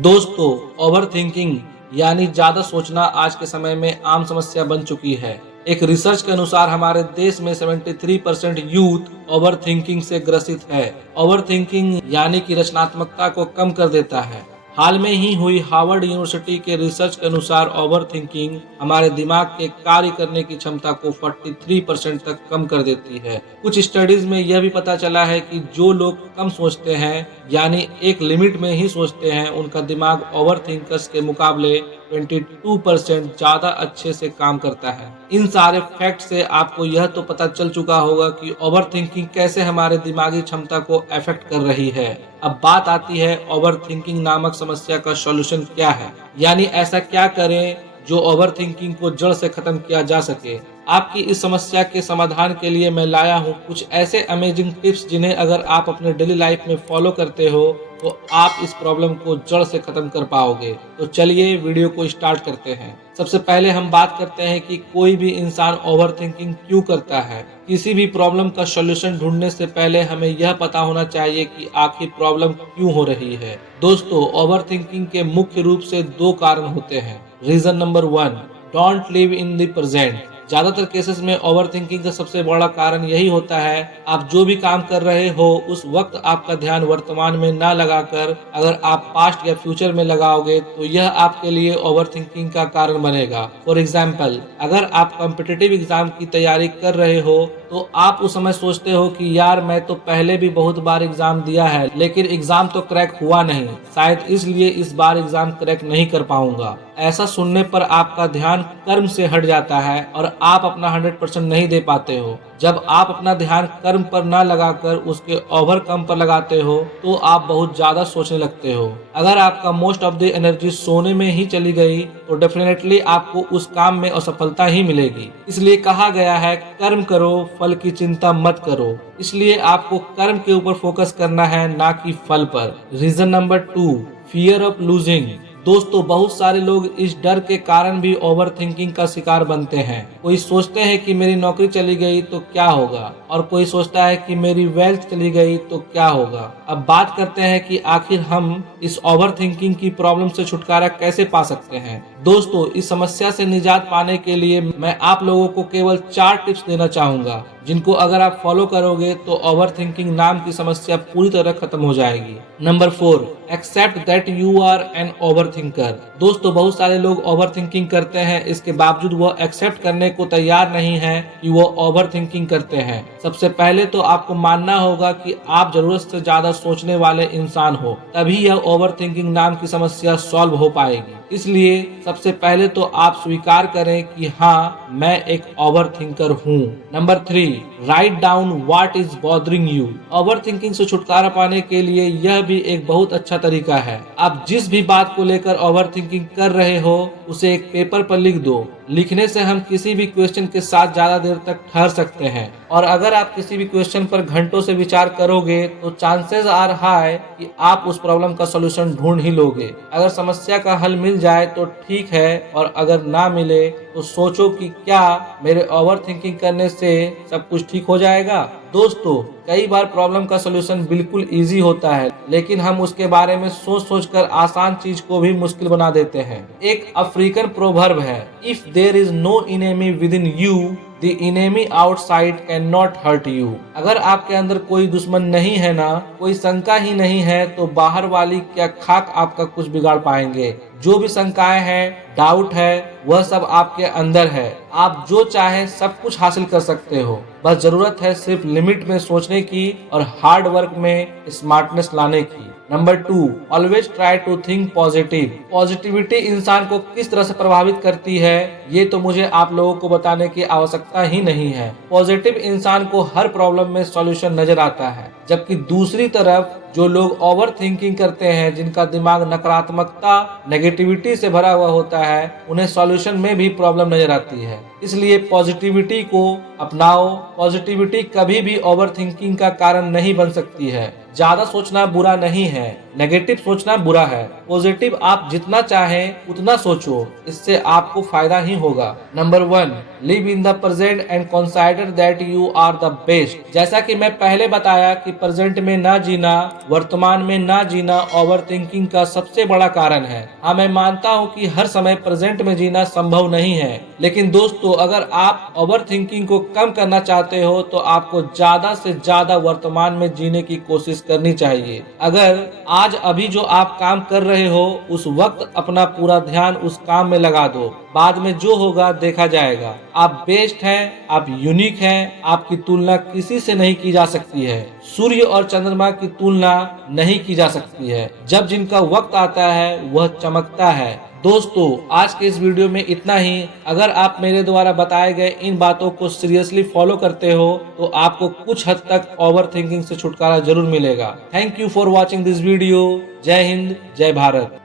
दोस्तों, ओवरथिंकिंग यानी ज्यादा सोचना आज के समय में आम समस्या बन चुकी है। एक रिसर्च के अनुसार हमारे देश में 73% यूथ ओवरथिंकिंग से ग्रसित है। ओवरथिंकिंग यानी कि रचनात्मकता को कम कर देता है। हाल में ही हुई हार्वर्ड यूनिवर्सिटी के रिसर्च के अनुसार ओवरथिंकिंग हमारे दिमाग के कार्य करने की क्षमता को 43% तक कम कर देती है। कुछ स्टडीज में यह भी पता चला है कि जो लोग कम सोचते हैं यानी एक लिमिट में ही सोचते हैं, उनका दिमाग ओवरथिंकर्स के मुकाबले 22% ज्यादा अच्छे से काम करता है। इन सारे फैक्ट से आपको यह तो पता चल चुका होगा कि ओवरथिंकिंग कैसे हमारे दिमागी क्षमता को अफेक्ट कर रही है। अब बात आती है ओवरथिंकिंग नामक समस्या का सॉल्यूशन क्या है, यानी ऐसा क्या करें जो ओवरथिंकिंग को जड़ से खत्म किया जा सके। आपकी इस समस्या के समाधान के लिए मैं लाया हूँ कुछ ऐसे अमेजिंग टिप्स जिन्हें अगर आप अपने डेली लाइफ में फॉलो करते हो तो आप इस प्रॉब्लम को जड़ से खत्म कर पाओगे। तो चलिए वीडियो को स्टार्ट करते हैं। सबसे पहले हम बात करते हैं कि कोई भी इंसान ओवरथिंकिंग क्यों करता है। किसी भी प्रॉब्लम का सॉल्यूशन ढूंढने से पहले हमें यह पता होना चाहिए कि आखिर प्रॉब्लम क्यों हो रही है। दोस्तों, ओवरथिंकिंग के मुख्य रूप से दो कारण होते हैं। Reason number 1, don't live in the present. ज्यादातर केसेस में ओवरथिंकिंग का सबसे बड़ा कारण यही होता है, आप जो भी काम कर रहे हो उस वक्त आपका ध्यान वर्तमान में ना लगाकर अगर आप पास्ट या फ्यूचर में लगाओगे तो यह आपके लिए ओवरथिंकिंग का कारण बनेगा। फॉर एग्जाम्पल, अगर आप कॉम्पिटिटिव एग्जाम की तैयारी कर रहे हो तो आप उस समय सोचते हो कि यार मैं तो पहले भी बहुत बार एग्जाम दिया है लेकिन एग्जाम तो क्रैक हुआ नहीं, शायद इसलिए इस बार एग्जाम क्रैक नहीं कर पाऊंगा। ऐसा सुनने पर आपका ध्यान कर्म से हट जाता है और आप अपना 100% नहीं दे पाते हो। जब आप अपना ध्यान कर्म पर ना लगाकर उसके ओवरकम पर लगाते हो तो आप बहुत ज्यादा सोचने लगते हो। अगर आपका मोस्ट ऑफ द एनर्जी सोने में ही चली गई तो डेफिनेटली आपको उस काम में असफलता ही मिलेगी। इसलिए कहा गया है, कर्म करो फल की चिंता मत करो। इसलिए आपको कर्म के ऊपर फोकस करना है, ना कि फल पर। Reason number 2, fear of losing. दोस्तों, बहुत सारे लोग इस डर के कारण भी ओवरथिंकिंग का शिकार बनते हैं। कोई सोचते हैं कि मेरी नौकरी चली गई तो क्या होगा, और कोई सोचता है कि मेरी वेल्थ चली गई तो क्या होगा। अब बात करते हैं कि आखिर हम इस ओवरथिंकिंग की प्रॉब्लम से छुटकारा कैसे पा सकते हैं। दोस्तों, इस समस्या से निजात पाने के लिए मैं आप लोगों को केवल 4 टिप्स देना चाहूंगा, जिनको अगर आप फॉलो करोगे तो ओवरथिंकिंग नाम की समस्या पूरी तरह खत्म हो जाएगी। Number 4, accept that you are an overthinker. दोस्तों, बहुत सारे लोग ओवरथिंकिंग करते हैं, इसके बावजूद वो एक्सेप्ट करने को तैयार नहीं है कि वो ओवरथिंकिंग करते हैं। सबसे पहले तो आपको मानना होगा कि आप जरूरत से ज्यादा सोचने वाले इंसान हो, तभी यह ओवरथिंकिंग नाम की समस्या सॉल्व हो पाएगी। इसलिए सबसे पहले तो आप स्वीकार करें कि हाँ, मैं एक ओवरथिंकर हूँ। Number 3, write down what is bothering you. Overthinking से छुटकारा पाने के लिए यह भी एक बहुत अच्छा तरीका है। आप जिस भी बात को लेकर ओवरथिंकिंग कर रहे हो उसे एक पेपर पर लिख दो। लिखने से हम किसी भी क्वेश्चन के साथ ज्यादा देर तक ठहर सकते हैं, और अगर आप किसी भी क्वेश्चन पर घंटों से विचार करोगे तो चांसेस आर हाई कि आप उस प्रॉब्लम का सॉल्यूशन ढूंढ ही लोगे। अगर समस्या का हल मिल जाए तो ठीक है, और अगर ना मिले तो सोचो कि क्या मेरे ओवरथिंकिंग करने से सब कुछ ठीक हो जाएगा। दोस्तों, कई बार प्रॉब्लम का सलूशन बिल्कुल इजी होता है, लेकिन हम उसके बारे में सोच सोच कर आसान चीज को भी मुश्किल बना देते हैं। एक अफ्रीकन प्रोवर्ब है, if there is no enemy within you the enemy outside can not hurt you. अगर आपके अंदर कोई दुश्मन नहीं है ना, कोई शंका ही नहीं है, तो बाहर वाली क्या खाक आपका कुछ बिगाड़ पाएंगे। जो भी शंकाएं हैं, डाउट है, वह सब आपके अंदर है। आप जो चाहे सब कुछ हासिल कर सकते हो, बस जरूरत है सिर्फ लिमिट में सोचने की और हार्ड वर्क में स्मार्टनेस लाने की। Number 2, always try to think positive. Positivity इंसान को किस तरह से प्रभावित करती है ये तो मुझे आप लोगों को बताने की आवश्यकता ही नहीं है। पॉजिटिव इंसान को हर प्रॉब्लम में सॉल्यूशन नजर आता है, जबकि दूसरी तरफ जो लोग ओवर थिंकिंग करते हैं, जिनका दिमाग नकारात्मकता नेगेटिविटी से भरा हुआ होता है, उन्हें सॉल्यूशन में भी प्रॉब्लम नजर आती है। इसलिए पॉजिटिविटी को अपनाओ। पॉजिटिविटी कभी भी ओवर थिंकिंग का कारण नहीं बन सकती है। ज्यादा सोचना बुरा नहीं है, नेगेटिव सोचना बुरा है, पॉजिटिव आप जितना चाहें उतना सोचो, इससे आपको फायदा ही होगा। Number 1, live in the present and consider that you are the best. जैसा कि मैं पहले बताया कि प्रेजेंट में ना जीना, वर्तमान में ना जीना ओवर थिंकिंग का सबसे बड़ा कारण है। हाँ, मैं मानता हूँ कि हर समय प्रेजेंट में जीना संभव नहीं है, लेकिन दोस्तों अगर आप ओवर थिंकिंग को कम करना चाहते हो तो आपको ज्यादा से ज्यादा वर्तमान में जीने की कोशिश करनी चाहिए। अगर आज अभी जो आप काम कर रहे हो उस वक्त अपना पूरा ध्यान उस काम में लगा दो, बाद में जो होगा देखा जाएगा। आप बेस्ट हैं, आप यूनिक हैं, आपकी तुलना किसी से नहीं की जा सकती है। सूर्य और चंद्रमा की तुलना नहीं की जा सकती है। जब जिनका वक्त आता है वह चमकता है। दोस्तों आज के इस वीडियो में इतना ही। अगर आप मेरे द्वारा बताए गए इन बातों को सीरियसली फॉलो करते हो तो आपको कुछ हद तक ओवर थिंकिंग से छुटकारा जरूर मिलेगा। Thank you for watching this video. जय हिंद, जय भारत।